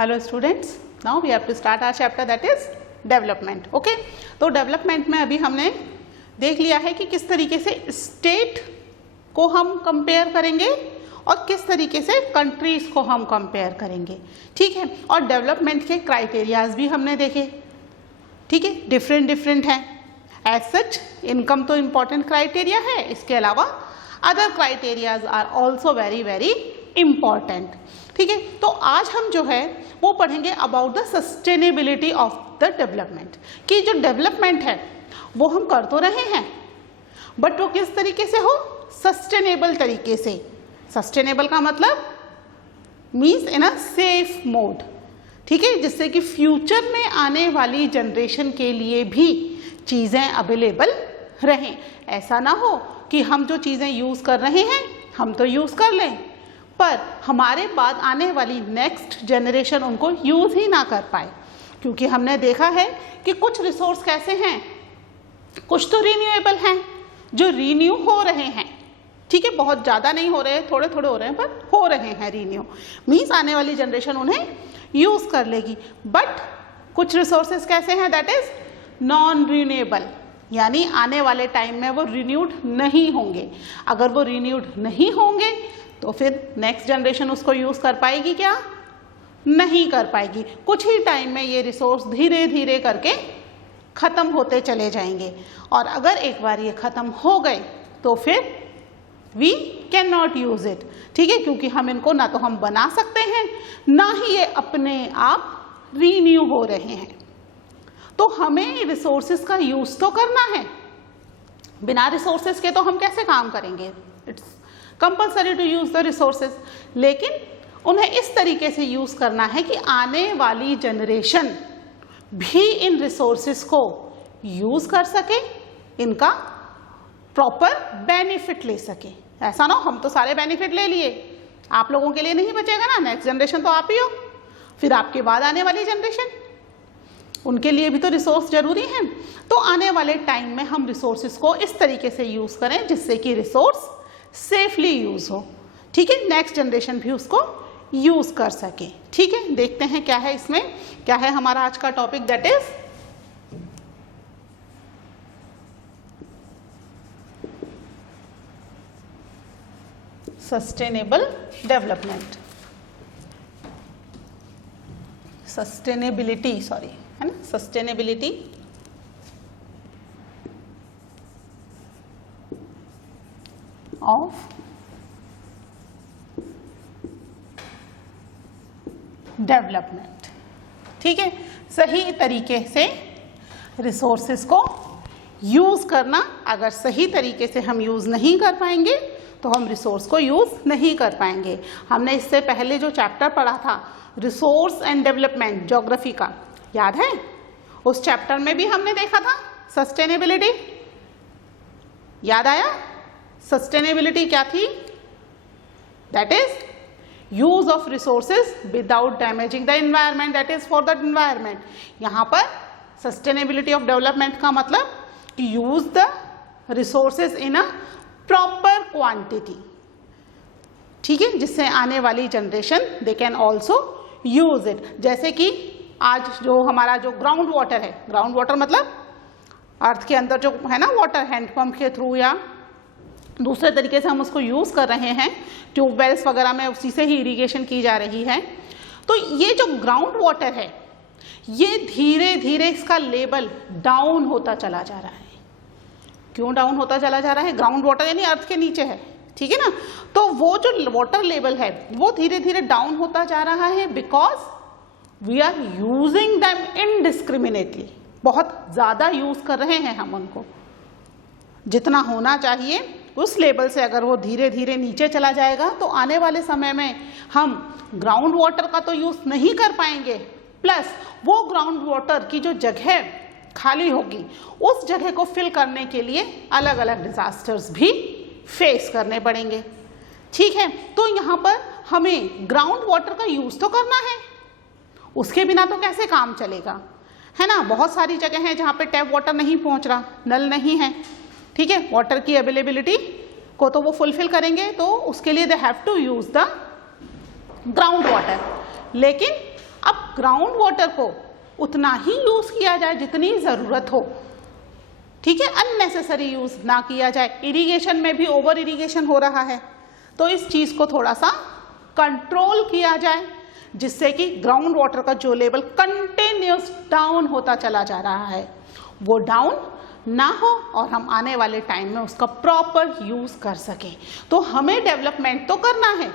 Hello students, now we have to start our chapter that is development. Okay, तो development में अभी हमने देख लिया है कि किस तरीके से स्टेट को हम कंपेयर करेंगे और किस तरीके से कंट्रीज को हम कंपेयर करेंगे. ठीक है, और डेवलपमेंट के क्राइटेरियाज भी हमने देखे. ठीक है, डिफरेंट हैं. एज सच इनकम तो इम्पॉर्टेंट क्राइटेरिया है, इसके अलावा other criterias are also very important. ठीक है, तो आज हम जो है वो पढ़ेंगे about the sustainability of the development. कि जो डेवलपमेंट है वो हम कर तो रहे हैं बट वो किस तरीके से हो, सस्टेनेबल तरीके से. सस्टेनेबल का मतलब means in a safe mode. ठीक है, जिससे कि फ्यूचर में आने वाली जनरेशन के लिए भी चीज़ें अवेलेबल रहें. ऐसा ना हो कि हम जो चीज़ें यूज़ कर रहे हैं हम तो यूज़ कर लें पर हमारे बाद आने वाली नेक्स्ट जनरेशन उनको यूज़ ही ना कर पाए. क्योंकि हमने देखा है कि कुछ रिसोर्स कैसे हैं, कुछ तो रिन्यूएबल हैं जो रीन्यू हो रहे हैं. ठीक है, बहुत ज़्यादा नहीं हो रहे, थोड़े थोड़े हो रहे हैं पर हो रहे हैं रीन्यू. मीन्स आने वाली जनरेशन उन्हें यूज़ कर लेगी. बट कुछ रिसोर्सेज कैसे हैं, दैट इज़ नॉन रिन्यूएबल, यानी आने वाले टाइम में वो रिन्यूड नहीं होंगे. अगर वो रिन्यूड नहीं होंगे तो फिर नेक्स्ट जनरेशन उसको यूज़ कर पाएगी क्या, नहीं कर पाएगी. कुछ ही टाइम में ये रिसोर्स धीरे धीरे करके ख़त्म होते चले जाएंगे. और अगर एक बार ये ख़त्म हो गए तो फिर we can not use it. ठीक है, क्योंकि हम इनको ना तो हम बना सकते हैं ना ही ये अपने आप रीन्यू हो रहे हैं. तो हमें रिसोर्सेज का यूज़ तो करना है. बिना रिसोर्सेज के तो हम कैसे काम करेंगे. It's compulsory to use the resources, लेकिन उन्हें इस तरीके से यूज़ करना है कि आने वाली जनरेशन भी इन रिसोर्सेज को यूज़ कर सके, इनका प्रॉपर बेनिफिट ले सके. ऐसा ना हम तो सारे बेनिफिट ले लिए, आप लोगों के लिए नहीं बचेगा ना. नेक्स्ट जनरेशन तो आप ही हो, फिर आपके बाद आने वाली जनरेशन, उनके लिए भी तो रिसोर्स जरूरी हैं. तो आने वाले टाइम में हम रिसोर्सेज को इस तरीके से यूज़ करें जिससे कि रिसोर्स सेफली यूज़ हो. ठीक है, नेक्स्ट जनरेशन भी उसको यूज़ कर सके. ठीक है, देखते हैं क्या है इसमें, क्या है हमारा आज का topic, that is sustainable development. Sustainability, sorry, है ना, सस्टेनेबिलिटी ऑफ डेवलपमेंट. ठीक है, सही तरीके से रिसोर्सेज को यूज़ करना. अगर सही तरीके से हम यूज़ नहीं कर पाएंगे तो हम रिसोर्स को यूज़ नहीं कर पाएंगे. हमने इससे पहले जो चैप्टर पढ़ा था रिसोर्स एंड डेवलपमेंट ज्योग्राफी का, याद है, उस चैप्टर में भी हमने देखा था सस्टेनेबिलिटी. याद आया, सस्टेनेबिलिटी क्या थी, that is use of resources without damaging the environment, that is for the environment. यहाँ पर सस्टेनेबिलिटी ऑफ डेवलपमेंट का मतलब कि use the resources in a proper quantity. ठीक है, जिससे आने वाली generation they can also use it. जैसे कि आज जो हमारा जो ग्राउंड वाटर है, ग्राउंड वाटर मतलब अर्थ के अंदर जो है ना वाटर, हैंडपम्प के थ्रू या दूसरे तरीके से हम उसको यूज़ कर रहे हैं, ट्यूबवेल्स वगैरह में उसी से ही इरिगेशन की जा रही है. तो ये जो ग्राउंड वाटर है ये धीरे धीरे इसका लेवल डाउन होता चला जा रहा है. क्यों डाउन होता चला जा रहा है, ग्राउंड वाटर यानी अर्थ के नीचे है. ठीक है ना, तो वो जो वाटर लेवल है वो धीरे धीरे डाउन होता जा रहा है because we are using them indiscriminately. बहुत ज़्यादा यूज़ कर रहे हैं हम उनको. जितना होना चाहिए उस लेवल से अगर वो धीरे धीरे नीचे चला जाएगा तो आने वाले समय में हम ग्राउंड वाटर का तो यूज़ नहीं कर पाएंगे, प्लस वो ग्राउंड वाटर की जो जगह खाली होगी उस जगह को फिल करने के लिए अलग अलग डिजास्टर्स भी फेस करने पड़ेंगे. ठीक है, तो यहाँ पर हमें ग्राउंड वाटर का यूज़ तो करना है, उसके बिना तो कैसे काम चलेगा, है ना. बहुत सारी जगह हैं जहाँ पे टैप वाटर नहीं पहुँच रहा, नल नहीं है. ठीक है, वाटर की अवेलेबिलिटी को तो वो फुलफिल करेंगे तो उसके लिए they have to use the ground water. लेकिन अब ग्राउंड वाटर को उतना ही यूज किया जाए जितनी जरूरत हो, ठीक है, अननेसेसरी यूज ना किया जाए। इरिगेशन में भी ओवर इरिगेशन हो रहा है, तो इस चीज को थोड़ा सा कंट्रोल किया जाए, जिससे कि ग्राउंड वाटर का जो लेवल कंटिन्यूस डाउन होता चला जा रहा है वो डाउन ना हो और हम आने वाले टाइम में उसका प्रॉपर यूज कर सकें। तो हमें डेवलपमेंट तो करना है,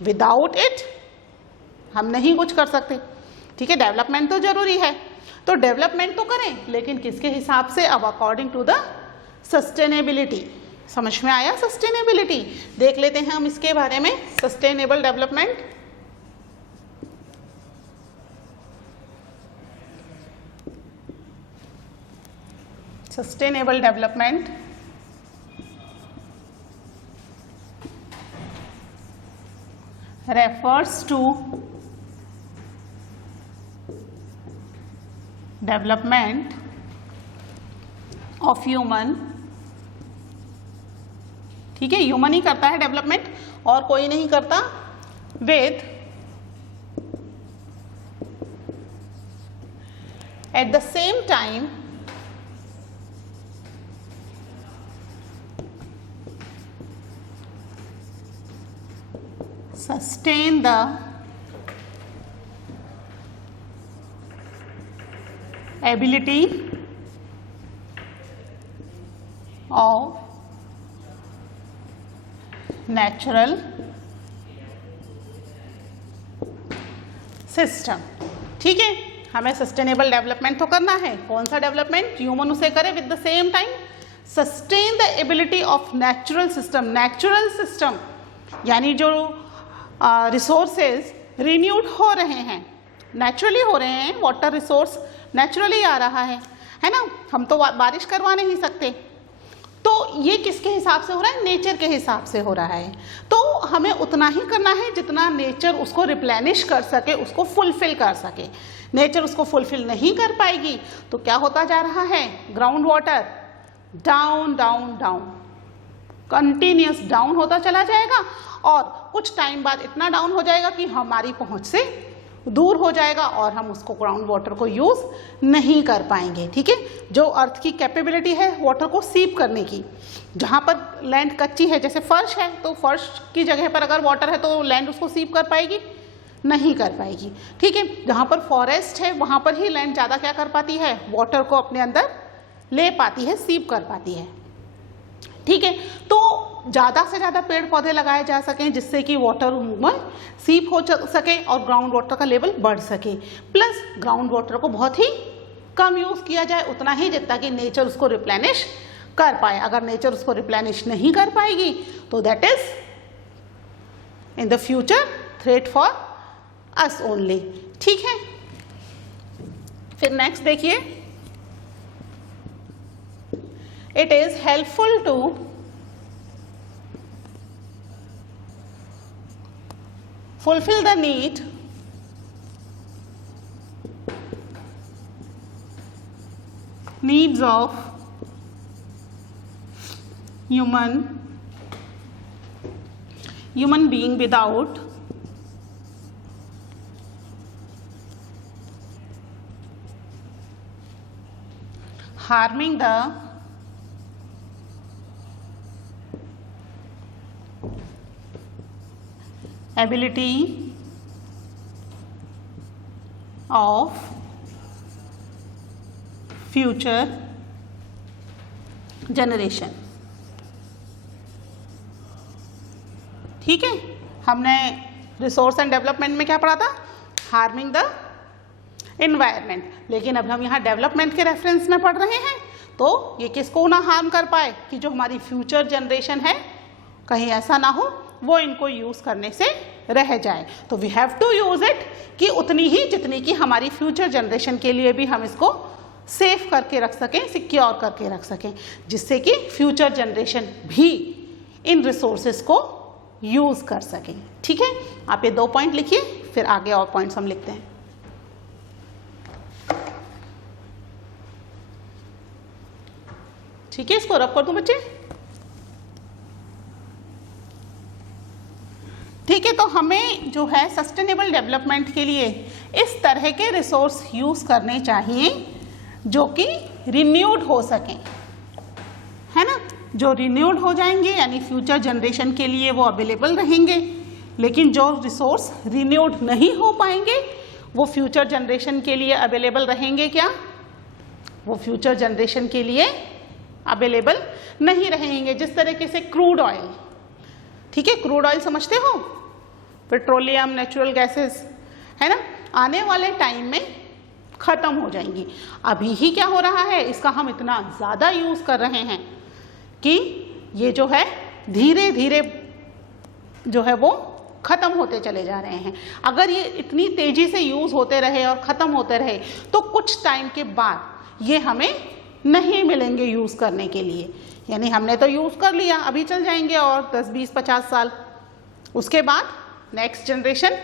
विदाउट इट हम नहीं कुछ कर सकते, ठीक है। डेवलपमेंट तो जरूरी है, तो डेवलपमेंट तो करें, लेकिन किसके हिसाब से? अब अकॉर्डिंग टू द सस्टेनेबिलिटी। समझ में आया? सस्टेनेबिलिटी देख लेते हैं हम इसके बारे में। Sustainable development, sustainable development refers to development of human, ठीक है, ह्यूमन ही करता है डेवलपमेंट और कोई नहीं करता, with at the same time sustain the ability of natural system, ठीक है। हमें सस्टेनेबल डेवलपमेंट तो करना है। कौन सा डेवलपमेंट? ह्यूमन उसे करे, with the same time sustain the ability of natural system. Natural system यानी जो रिसोर्सेज रिन्यूड हो रहे हैं, नेचुरली हो रहे हैं, वाटर रिसोर्स नेचुरली आ रहा है ना। हम तो बारिश करवा नहीं सकते, तो ये किसके हिसाब से हो रहा है? नेचर के हिसाब से हो रहा है। तो हमें उतना ही करना है जितना नेचर उसको रिप्लेनिश कर सके, उसको फुलफिल कर सके। नेचर उसको फुलफिल नहीं कर पाएगी तो क्या होता जा रहा है? Ground water down down down, continuous down होता चला जाएगा और कुछ टाइम बाद इतना डाउन हो जाएगा कि हमारी पहुंच से दूर हो जाएगा और हम उसको ग्राउंड वाटर को यूज नहीं कर पाएंगे, ठीक है। जो अर्थ की कैपेबिलिटी है वाटर को सीप करने की, जहां पर लैंड कच्ची है, जैसे फर्श है, तो फर्श की जगह पर अगर वाटर है तो लैंड उसको सीप कर पाएगी? नहीं कर पाएगी, ठीक है। जहां पर फॉरेस्ट है वहां पर ही लैंड ज्यादा क्या कर पाती है? वाटर को अपने अंदर ले पाती है, सीप कर पाती है, ठीक है। तो ज़्यादा से ज़्यादा पेड़ पौधे लगाए जा सकें जिससे कि वाटर में सीप हो सके और ग्राउंड वाटर का लेवल बढ़ सके। प्लस ग्राउंड वाटर को बहुत ही कम यूज़ किया जाए, उतना ही जितना कि नेचर उसको रिप्लेनिश कर पाए। अगर नेचर उसको रिप्लेनिश नहीं कर पाएगी तो that is in the future threat for us only, ठीक है। फिर नेक्स्ट देखिए, it is helpful to fulfill the needs of human being without harming the ability of future generation, ठीक है। हमने रिसोर्स एंड डेवलपमेंट में क्या पढ़ा था? हार्मिंग द इन्वायरमेंट, लेकिन अब हम यहाँ डेवलपमेंट के रेफरेंस में पढ़ रहे हैं, तो ये किसको ना हार्म कर पाए कि जो हमारी फ्यूचर जनरेशन है कहीं ऐसा ना हो वो इनको यूज करने से रह जाए। तो we have to use it कि उतनी ही जितनी कि हमारी फ्यूचर जनरेशन के लिए भी हम इसको सेफ करके रख सकें, सिक्योर करके रख सकें, जिससे कि फ्यूचर जनरेशन भी इन रिसोर्सेज को यूज कर सकें, ठीक है। आप ये 2 पॉइंट लिखिए, फिर आगे और पॉइंट्स हम लिखते हैं। ठीक है, इसको रब कर दूं बच्चे। ठीक है, तो हमें जो है सस्टेनेबल डेवलपमेंट के लिए इस तरह के रिसोर्स यूज़ करने चाहिए जो कि रिन्यूड हो सकें, है ना, जो रिन्यूड हो जाएंगे यानी फ्यूचर जनरेशन के लिए वो अवेलेबल रहेंगे। लेकिन जो रिसोर्स रिन्यूड नहीं हो पाएंगे वो फ्यूचर जनरेशन के लिए अवेलेबल रहेंगे क्या? वो फ्यूचर जनरेशन के लिए अवेलेबल नहीं रहेंगे। जिस तरीके से क्रूड ऑयल, ठीक है, क्रूड ऑयल समझते हो, पेट्रोलियम, नेचुरल गैसेस, है ना, आने वाले टाइम में ख़त्म हो जाएंगी। अभी ही क्या हो रहा है, इसका हम इतना ज़्यादा यूज़ कर रहे हैं कि ये जो है धीरे धीरे जो है वो ख़त्म होते चले जा रहे हैं। अगर ये इतनी तेज़ी से यूज़ होते रहे और ख़त्म होते रहे तो कुछ टाइम के बाद ये हमें नहीं मिलेंगे यूज़ करने के लिए। यानी हमने तो यूज़ कर लिया, अभी चल जाएंगे और 10, 20, 50 साल, उसके बाद नेक्स्ट जनरेशन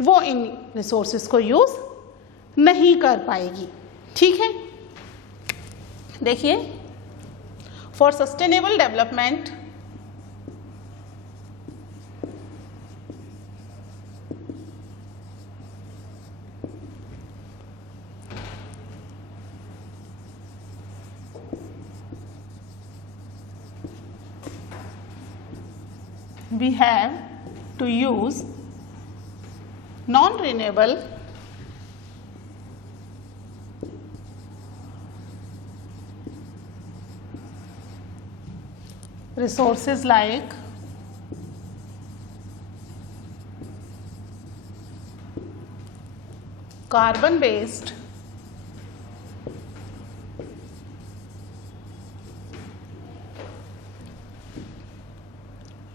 वो इन रिसोर्सेज को यूज़ नहीं कर पाएगी। ठीक है, देखिए, for sustainable development we have to use non-renewable resources like carbon-based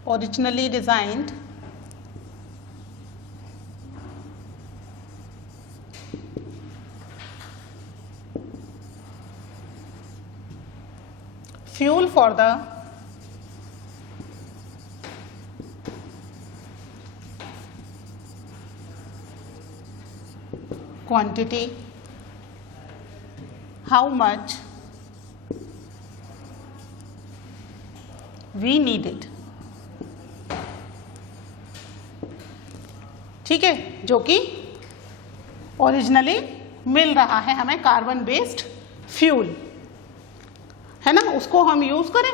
originally designed fuel for the quantity, how much we needed। ठीक है, जो कि ओरिजिनली मिल रहा है हमें कार्बन बेस्ड फ्यूल, है ना, उसको हम यूज़ करें,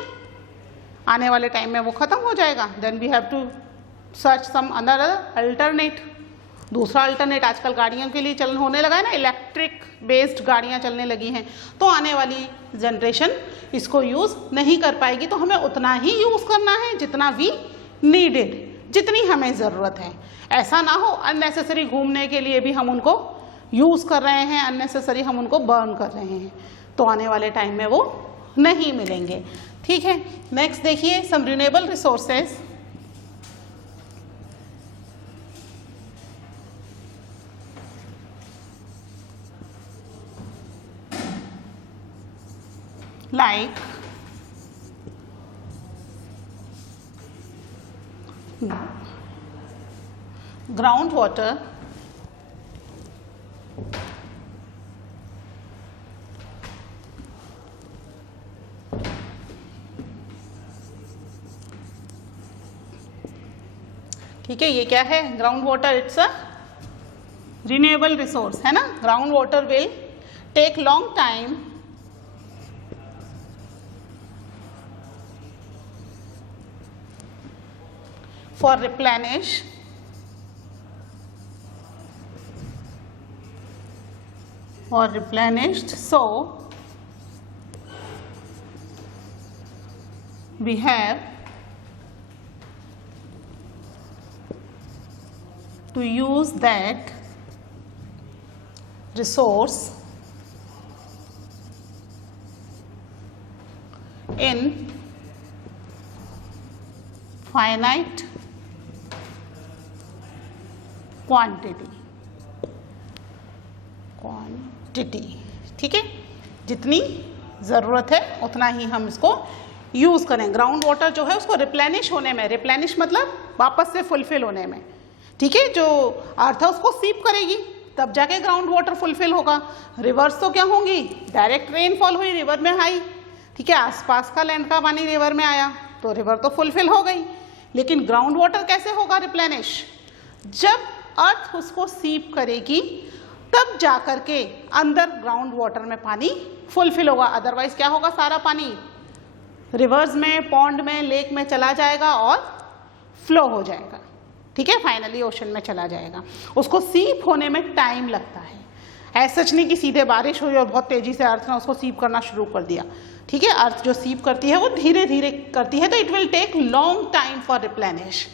आने वाले टाइम में वो ख़त्म हो जाएगा। Then we have to search some another alternate, दूसरा अल्टरनेट। आजकल गाड़ियों के लिए चलन होने लगा है ना, इलेक्ट्रिक बेस्ड गाड़ियाँ चलने लगी हैं, तो आने वाली जनरेशन इसको यूज़ नहीं कर पाएगी। तो हमें उतना ही यूज़ करना है जितना वी नीडेड, जितनी हमें ज़रूरत है। ऐसा ना हो अननेसेसरी घूमने के लिए भी हम उनको यूज़ कर रहे हैं, अननेसेसरी हम उनको बर्न कर रहे हैं, तो आने वाले टाइम में वो नहीं मिलेंगे। ठीक है, नेक्स्ट देखिए, some renewable resources like groundwater, ठीक है, ये क्या है, ground water, it's a renewable resource, है ना। Ground water will take long time for replenished, so we have to use that resource in finite quantity, ठीक है, जितनी ज़रूरत है उतना ही हम इसको यूज़ करें। ग्राउंड वाटर जो है उसको रिप्लेनिश होने में, रिप्लेनिश मतलब वापस से फुलफिल होने में, ठीक है, जो अर्थ है उसको सीप करेगी तब जाके ग्राउंड वाटर फुलफिल होगा। रिवर्स तो क्या होंगी, डायरेक्ट रेनफॉल हुई, रिवर में आई, ठीक है, आसपास का लैंड का पानी रिवर में आया तो रिवर तो फुलफिल हो गई। लेकिन ग्राउंड वाटर कैसे होगा रिप्लेनिश? जब अर्थ उसको सीप करेगी तब जाकर के अंदर ग्राउंड वाटर में पानी फुलफिल होगा, अदरवाइज क्या होगा, सारा पानी रिवर्स में, पॉन्ड में, लेक में चला जाएगा और फ्लो हो जाएगा, ठीक है, फाइनली ओशन में चला जाएगा। उसको सीप होने में टाइम लगता है। ऐसा सच नहीं कि सीधे बारिश हुई और बहुत तेजी से अर्थ ने उसको सीप करना शुरू कर दिया, ठीक है। अर्थ जो सीप करती है वो धीरे धीरे करती है, तो it will take long time for replenish,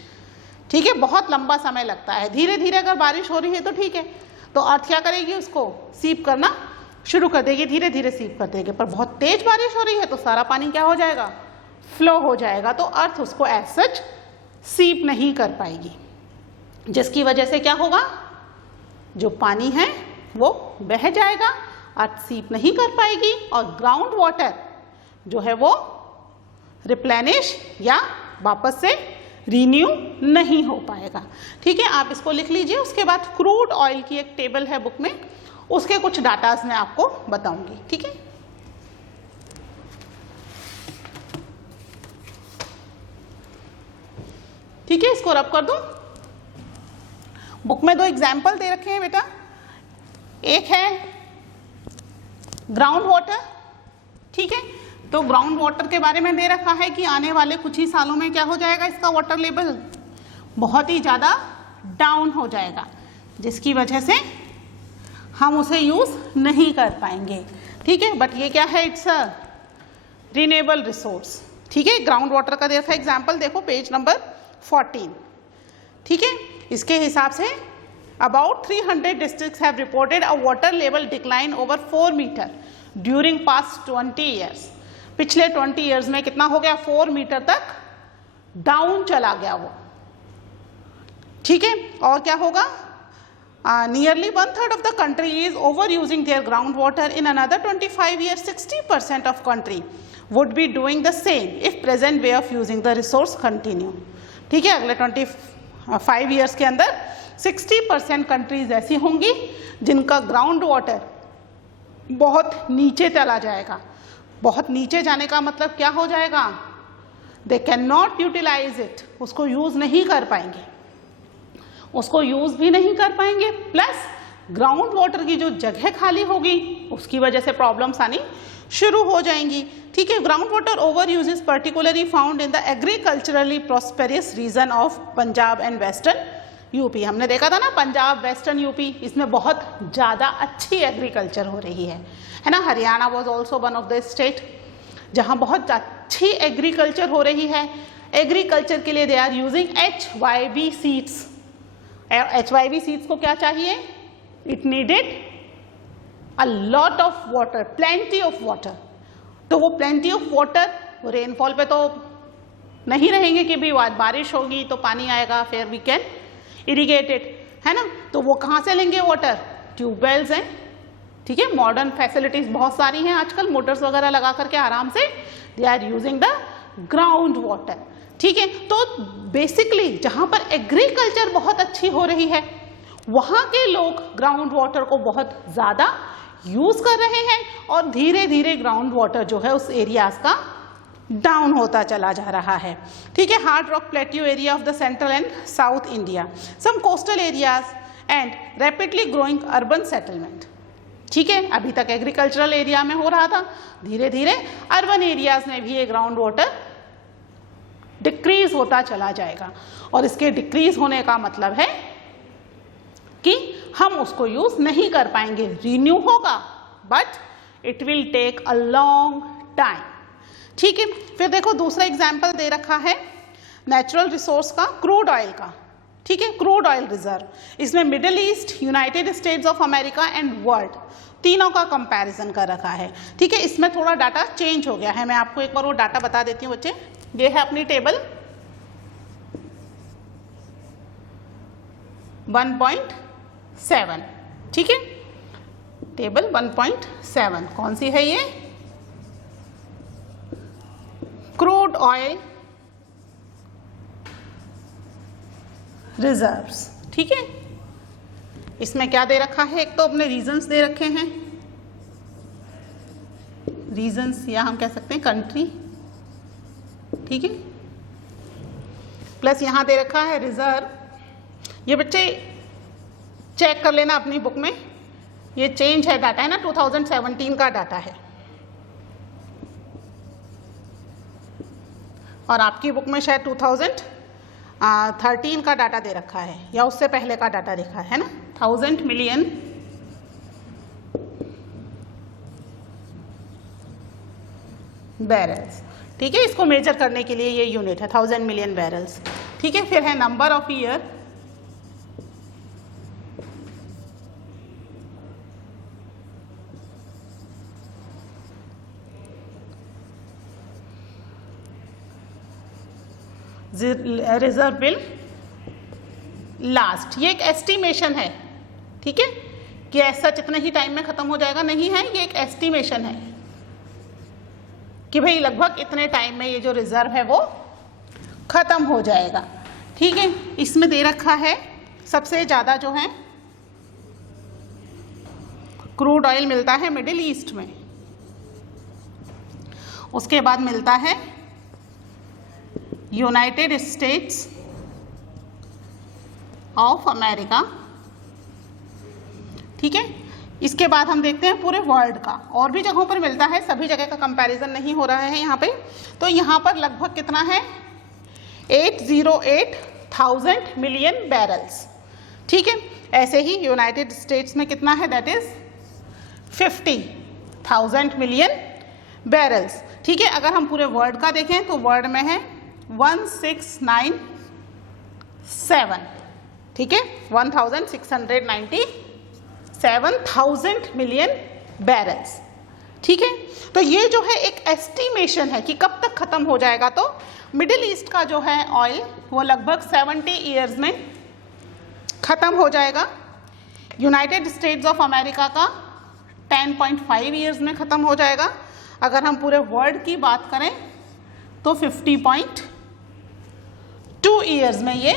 ठीक है, बहुत लंबा समय लगता है। धीरे धीरे अगर बारिश हो रही है तो ठीक है, तो अर्थ क्या करेगी, उसको सीप करना शुरू कर देगी, धीरे धीरे सीप कर देगी। पर बहुत तेज बारिश हो रही है तो सारा पानी क्या हो जाएगा, फ्लो हो जाएगा, तो अर्थ उसको एज सच सीप नहीं कर पाएगी, जिसकी वजह से क्या होगा, जो पानी है वो बह जाएगा, अर्थ सीप नहीं कर पाएगी और ग्राउंड वाटर जो है वो रिप्लेनिश या वापस से रीन्यू नहीं हो पाएगा, ठीक है। आप इसको लिख लीजिए। उसके बाद क्रूड ऑयल की एक टेबल है बुक में, उसके कुछ डाटाज मैं आपको बताऊंगी, ठीक है। ठीक है, इसको रब कर दूं। बुक में दो एग्जाम्पल दे रखे हैं बेटा, एक है ग्राउंड वाटर, ठीक है। तो ग्राउंड वाटर के बारे में दे रखा है कि आने वाले कुछ ही सालों में क्या हो जाएगा, इसका वाटर लेवल बहुत ही ज़्यादा डाउन हो जाएगा, जिसकी वजह से हम उसे यूज़ नहीं कर पाएंगे, ठीक है। बट ये क्या है, इट्स अ रिन्यूएबल रिसोर्स, ठीक है। ग्राउंड वाटर का दे रखा है एग्जाम्पल, देखो पेज नंबर 14, ठीक है। इसके हिसाब से about 300 districts have reported a water level decline over 4 meter during past 20 years. पिछले 20 years में कितना हो गया, 4 मीटर तक डाउन चला गया वो, ठीक है। और क्या होगा, nearly 1/3 of the country is overusing their groundwater. In another 25 years 60% of country would be doing the same if present way of using the resource continue, ठीक है। अगले 25 years के अंदर 60% कंट्रीज ऐसी होंगी जिनका ग्राउंड वाटर बहुत नीचे चला जाएगा। बहुत नीचे जाने का मतलब क्या हो जाएगा, they can not utilize it, उसको यूज नहीं कर पाएंगे, उसको यूज भी नहीं कर पाएंगे, प्लस ग्राउंड वाटर की जो जगह खाली होगी उसकी वजह से प्रॉब्लम्स आनी शुरू हो जाएंगी, ठीक है। Ground water over use is particularly found in the agriculturally prosperous region of Punjab and western UP. हमने देखा था ना, पंजाब, वेस्टर्न यूपी, इसमें बहुत ज़्यादा अच्छी एग्रीकल्चर हो रही है ना। Haryana was also one of the state जहाँ बहुत अच्छी एग्रीकल्चर हो रही है। एग्रीकल्चर के लिए they are using HYV seeds. HYV seeds को क्या चाहिए, it needed a lot of water, plenty of water. तो वो प्लेंटी ऑफ वाटर रेनफॉल पे तो नहीं रहेंगे कि भी बारिश होगी तो पानी आएगा, फिर वी कैन इरिगेटेड, है ना। तो वो कहाँ से लेंगे वाटर, ट्यूबवेल्स हैं, ठीक है। मॉडर्न फैसिलिटीज बहुत सारी हैं आजकल, मोटर्स वगैरह लगा करके आराम से they are using the ground water, ठीक है। तो बेसिकली जहाँ पर एग्रीकल्चर बहुत अच्छी हो रही है वहाँ के लोग ग्राउंड वाटर को बहुत ज़्यादा यूज कर रहे हैं और धीरे धीरे ग्राउंड वाटर जो है उस एरियाज का डाउन होता चला जा रहा है, ठीक है। Hard rock plateau area of the central and south India, some coastal areas and rapidly growing urban settlement, ठीक है। अभी तक एग्रीकल्चरल एरिया में हो रहा था, धीरे धीरे अर्बन एरियाज में भी ये ग्राउंड वाटर डिक्रीज होता चला जाएगा और इसके डिक्रीज होने का मतलब है कि हम उसको यूज नहीं कर पाएंगे। रिन्यू होगा but it will take a long time, ठीक है। फिर देखो दूसरा एग्जाम्पल दे रखा है नेचुरल रिसोर्स का, क्रूड ऑयल का, ठीक है। क्रूड ऑयल रिजर्व, इसमें middle east, united states of America and world, तीनों का कंपैरिजन कर रखा है, ठीक है। इसमें थोड़ा डाटा चेंज हो गया है, मैं आपको एक बार वो डाटा बता देती हूँ बच्चे। ये है अपनी टेबल 1.7, ठीक है। टेबल 1.7 कौन सी है ये, क्रूड ऑयल रिजर्व्स, ठीक है। इसमें क्या दे रखा है, एक तो अपने रीजन्स दे रखे हैं, रीजन्स या हम कह सकते हैं कंट्री, ठीक है। प्लस यहाँ दे रखा है रिजर्व। ये बच्चे चेक कर लेना अपनी बुक में, ये चेंज है डाटा है ना, 2017 का डाटा है और आपकी बुक में शायद 2013 का डाटा दे रखा है या उससे पहले का डाटा देखा है ना, 1000 मिलियन बैरल्स। ठीक है, इसको मेजर करने के लिए ये यूनिट है 1000 मिलियन बैरल्स। ठीक है, फिर है number of year, reserve will last. ये एक एस्टिमेशन है, ठीक है, कि ऐसा जितने ही टाइम में खत्म हो जाएगा नहीं है, ये एक एस्टिमेशन है कि भाई लगभग इतने टाइम में ये जो रिजर्व है वो खत्म हो जाएगा। ठीक है, इसमें दे रखा है सबसे ज्यादा जो है क्रूड ऑयल मिलता है मिडिल ईस्ट में, उसके बाद मिलता है यूनाइटेड स्टेट्स ऑफ अमेरिका। ठीक है, इसके बाद हम देखते हैं पूरे वर्ल्ड का, और भी जगहों पर मिलता है, सभी जगह का कंपैरिजन नहीं हो रहा है यहाँ पे। तो यहाँ पर लगभग कितना है 808,000 मिलियन बैरल्स। ठीक है, ऐसे ही यूनाइटेड स्टेट्स में कितना है, दैट इज 50,000 मिलियन बैरल्स। ठीक है, अगर हम पूरे वर्ल्ड का देखें तो वर्ल्ड में है 1697। ठीक है, 1697,000 मिलियन बैरल्स। ठीक है, तो ये जो है एक एस्टिमेशन है कि कब तक खत्म हो जाएगा। तो मिडिल ईस्ट का जो है ऑयल वो लगभग 70 ईयर्स में खत्म हो जाएगा। यूनाइटेड स्टेट्स ऑफ अमेरिका का 10.5 ईयर्स में खत्म हो जाएगा। अगर हम पूरे वर्ल्ड की बात करें तो 50.2 ईयर्स में ये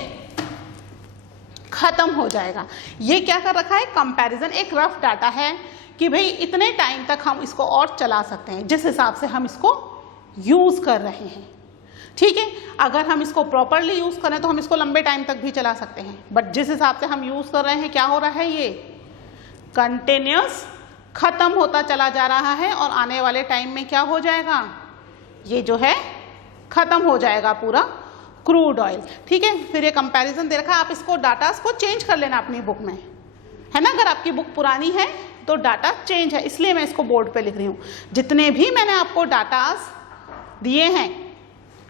खत्म हो जाएगा। ये क्या कर रखा है, कंपैरिजन, एक रफ डाटा है कि भाई इतने टाइम तक हम इसको और चला सकते हैं जिस हिसाब से हम इसको यूज कर रहे हैं। ठीक है, अगर हम इसको प्रॉपरली यूज करें तो हम इसको लंबे टाइम तक भी चला सकते हैं, बट जिस हिसाब से हम यूज कर रहे हैं क्या हो रहा है, ये कंटिन्यूस खत्म होता चला जा रहा है और आने वाले टाइम में क्या हो जाएगा, ये जो है खत्म हो जाएगा पूरा क्रूड ऑयल। ठीक है, फिर ये कंपैरिजन दे रखा है, आप इसको डाटा को चेंज कर लेना अपनी बुक में, है ना। अगर आपकी बुक पुरानी है तो डाटा चेंज है, इसलिए मैं इसको बोर्ड पे लिख रही हूँ। जितने भी मैंने आपको डाटास दिए हैं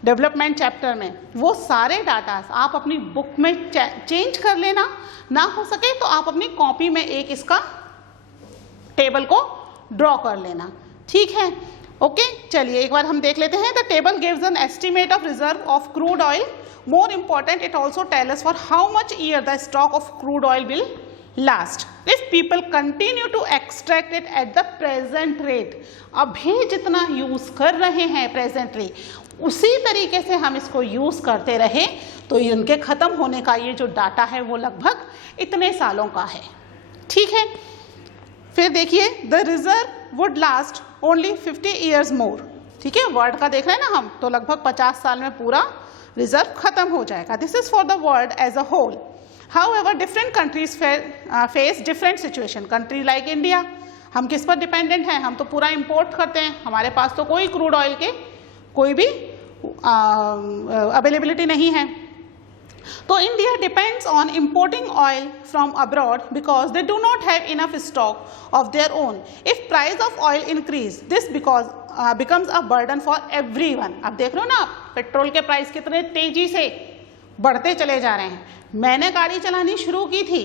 डेवलपमेंट चैप्टर में, वो सारे डाटास आप अपनी बुक में चेंज कर लेना, ना हो सके तो आप अपनी कॉपी में एक इसका टेबल को ड्रॉ कर लेना। ठीक है, ओके, चलिए एक बार हम देख लेते हैं। The table gives an estimate of reserve of crude oil. More important, it also tell us for how much year the stock of crude oil will last if people continue to extract it at the present rate. अभी जितना use कर रहे हैं presently, उसी तरीके से हम इसको यूज करते रहे तो इनके खत्म होने का ये जो डाटा है वो लगभग इतने सालों का है। ठीक है, फिर देखिए the reserve would last only 50 years more. ठीक है, वर्ल्ड का देख रहे हैं ना हम, तो लगभग 50 साल में पूरा रिजर्व खत्म हो जाएगा। This is for the world as a whole. However different countries face different situation. Country like India, हम किस पर डिपेंडेंट हैं, हम तो पूरा इंपोर्ट करते हैं, हमारे पास तो कोई क्रूड ऑयल के कोई भी अवेलेबिलिटी नहीं है। तो India depends on importing oil from abroad because they do not have enough stock of their own. If price of oil increase, this becomes a burden for everyone. अब देख रहे हो ना आप, पेट्रोल के प्राइस कितने तेजी से बढ़ते चले जा रहे हैं। मैंने गाड़ी चलानी शुरू की थी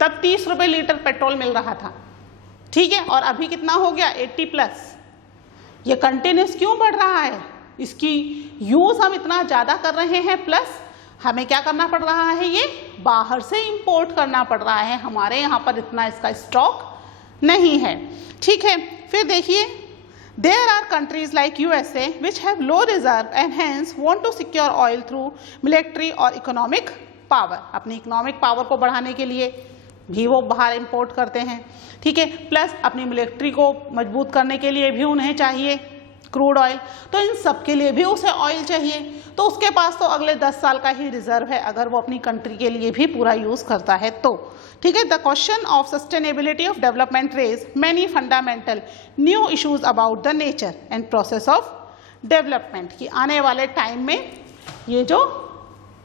तब 30 रुपये लीटर पेट्रोल मिल रहा था। ठीक है, और अभी कितना हो गया, 80+। ये कंटिन्यूस क्यों बढ़ रहा है, इसकी यूज हम इतना ज़्यादा कर रहे हैं, प्लस हमें क्या करना पड़ रहा है, ये बाहर से इंपोर्ट करना पड़ रहा है, हमारे यहाँ पर इतना इसका स्टॉक नहीं है। ठीक है, फिर देखिए there are countries like USA which have low reserve and hence want to secure oil through military और इकोनॉमिक पावर। अपनी इकोनॉमिक पावर को बढ़ाने के लिए भी वो बाहर इंपोर्ट करते हैं। ठीक है, प्लस अपनी मिलिट्री को मजबूत करने के लिए भी उन्हें चाहिए क्रूड ऑयल, तो इन सब के लिए भी उसे ऑयल चाहिए, तो उसके पास तो अगले 10 साल का ही रिजर्व है अगर वो अपनी कंट्री के लिए भी पूरा यूज करता है तो। ठीक है, the question of sustainability of development raise many fundamental new issues about the nature and process of development, कि आने वाले टाइम में ये जो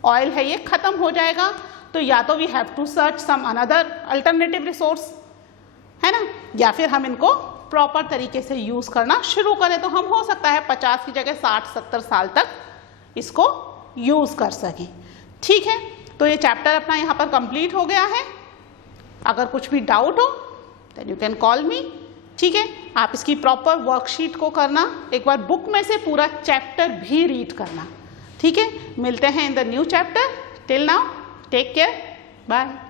ऑयल है ये खत्म हो जाएगा, तो या तो we have to search some another alternative resource, है ना, या फिर हम इनको प्रॉपर तरीके से यूज करना शुरू करें, तो हम हो सकता है 50 की जगह 60-70 साल तक इसको यूज कर सकें। ठीक है, तो ये चैप्टर अपना यहाँ पर कंप्लीट हो गया है। अगर कुछ भी डाउट हो then you can call me. ठीक है, आप इसकी प्रॉपर वर्कशीट को करना, एक बार बुक में से पूरा चैप्टर भी रीड करना। ठीक है, मिलते हैं in the new chapter. Till now take care, bye.